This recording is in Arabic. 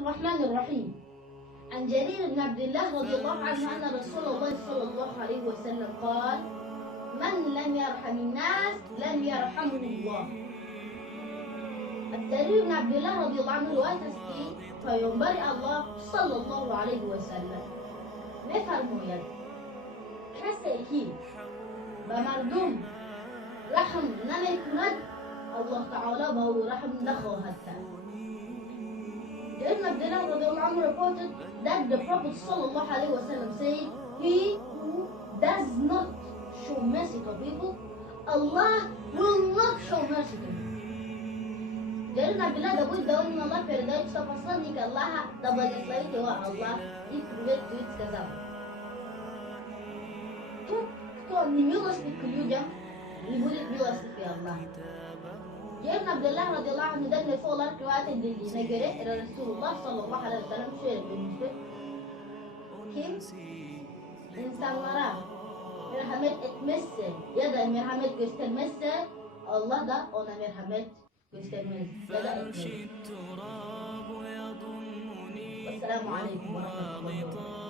الرحمن الرحيم. عن جرير بن عبد الله رضي الله عنه أن رسول الله صلى الله عليه وسلم قال: من لم يرحم الناس لم يرحمه الله. جرير بن عبد الله رضي الله عنه riwayat hasti Peygamber Allah sallallahu alaihi wasallam mefarmoyad kase به مردم رحم نمیکند الله تعالی به او رحم نخواهد کرد. Jarir ibn Abdullah radiallahu anhu reported that the Prophet sallallahu alaihi wasallam said, he who does not show mercy to people, Allah will not show mercy to him. Jarir ibn Abdullah dabut daun min Allah передает, что посланник Аллаха, да благословит его Аллах, и приветствует, сказал: тот, кто не милостив к людям, не будет милостив и Allah. Jarir ibn Abdullah radiallahu anhu dan nefes olarak rivayet edildiğine göre Resulullah sallallahu aleyhi ve sellem şöyle buyurmuştur: kim insanlara merhamet etmezse ya da merhamet göstermezse Allah da ona merhamet göstermez ya da etmez. Vesselamu aleyküm ve rahmetullahi ve berekatuhu.